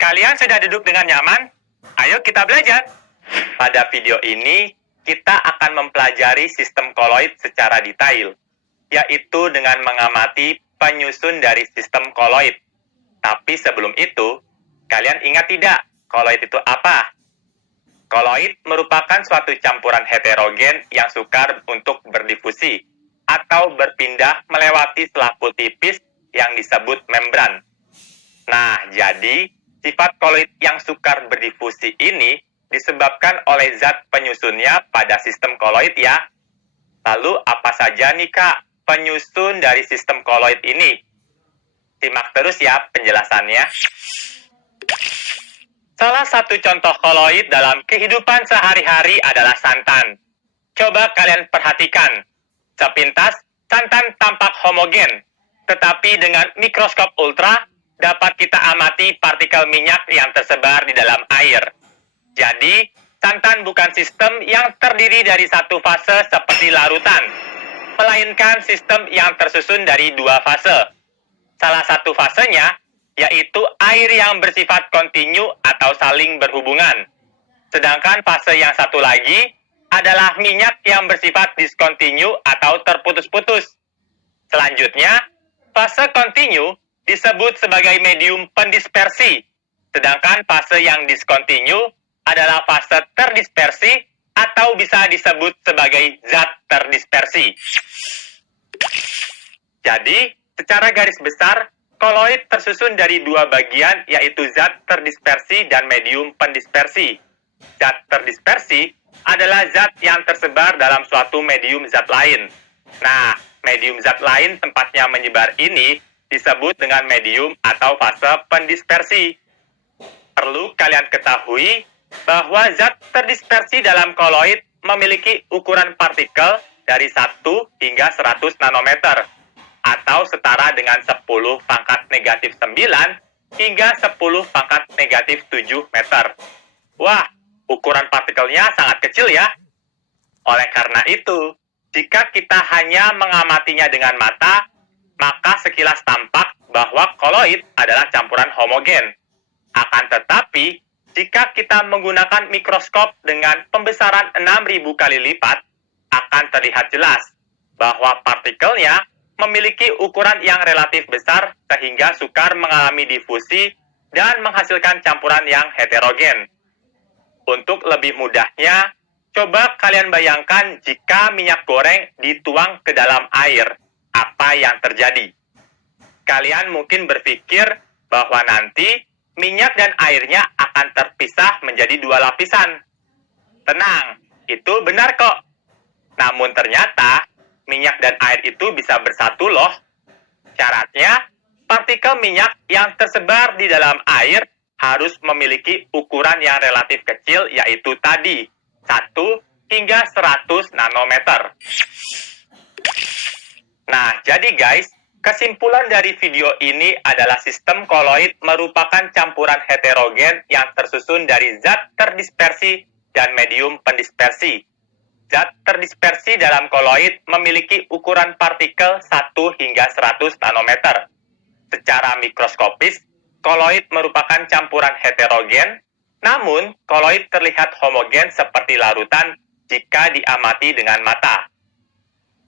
Kalian sudah duduk dengan nyaman? Ayo kita belajar. Pada video ini, kita akan mempelajari sistem koloid secara detail, yaitu dengan mengamati penyusun dari sistem koloid. Tapi sebelum itu, kalian ingat tidak koloid itu apa? Koloid merupakan suatu campuran heterogen yang sukar untuk berdifusi atau berpindah melewati selaput tipis yang disebut membran. Nah, jadi sifat koloid yang sukar berdifusi ini disebabkan oleh zat penyusunnya pada sistem koloid ya. Lalu apa saja nih Kak penyusun dari sistem koloid ini? Simak terus ya penjelasannya. Salah satu contoh koloid dalam kehidupan sehari-hari adalah santan. Coba kalian perhatikan. Sepintas, santan tampak homogen, tetapi dengan mikroskop ultra dapat kita amati partikel minyak yang tersebar di dalam air. Jadi, santan bukan sistem yang terdiri dari satu fase seperti larutan, melainkan sistem yang tersusun dari dua fase. Salah satu fasenya yaitu air yang bersifat kontinu atau saling berhubungan. Sedangkan fase yang satu lagi adalah minyak yang bersifat diskontinu atau terputus-putus. Selanjutnya, fase kontinu disebut sebagai medium pendispersi, sedangkan fase yang diskontinu adalah fase terdispersi atau bisa disebut sebagai zat terdispersi. Jadi, secara garis besar, koloid tersusun dari dua bagian yaitu zat terdispersi dan medium pendispersi. Zat terdispersi adalah zat yang tersebar dalam suatu medium zat lain. Nah, medium zat lain tempatnya menyebar ini disebut dengan medium atau fase pendispersi. Perlu kalian ketahui bahwa zat terdispersi dalam koloid memiliki ukuran partikel dari 1 hingga 100 nanometer atau setara dengan 10 pangkat negatif 9 hingga 10 pangkat negatif 7 meter. Wah, ukuran partikelnya sangat kecil ya. Oleh karena itu, jika kita hanya mengamatinya dengan mata, maka sekilas tampak bahwa koloid adalah campuran homogen. Akan tetapi, jika kita menggunakan mikroskop dengan pembesaran 6.000 kali lipat, akan terlihat jelas bahwa partikelnya memiliki ukuran yang relatif besar sehingga sukar mengalami difusi dan menghasilkan campuran yang heterogen. Untuk lebih mudahnya, coba kalian bayangkan jika minyak goreng dituang ke dalam air, apa yang terjadi? Kalian mungkin berpikir bahwa nanti minyak dan airnya akan terpisah menjadi dua lapisan. Tenang, itu benar kok. Namun ternyata, minyak dan air itu bisa bersatu loh. Syaratnya, partikel minyak yang tersebar di dalam air harus memiliki ukuran yang relatif kecil yaitu tadi, 1 hingga 100 nanometer. Nah, jadi guys, kesimpulan dari video ini adalah sistem koloid merupakan campuran heterogen yang tersusun dari zat terdispersi dan medium pendispersi. Zat terdispersi dalam koloid memiliki ukuran partikel 1 hingga 100 nanometer. Secara mikroskopis, koloid merupakan campuran heterogen, namun koloid terlihat homogen seperti larutan jika diamati dengan mata.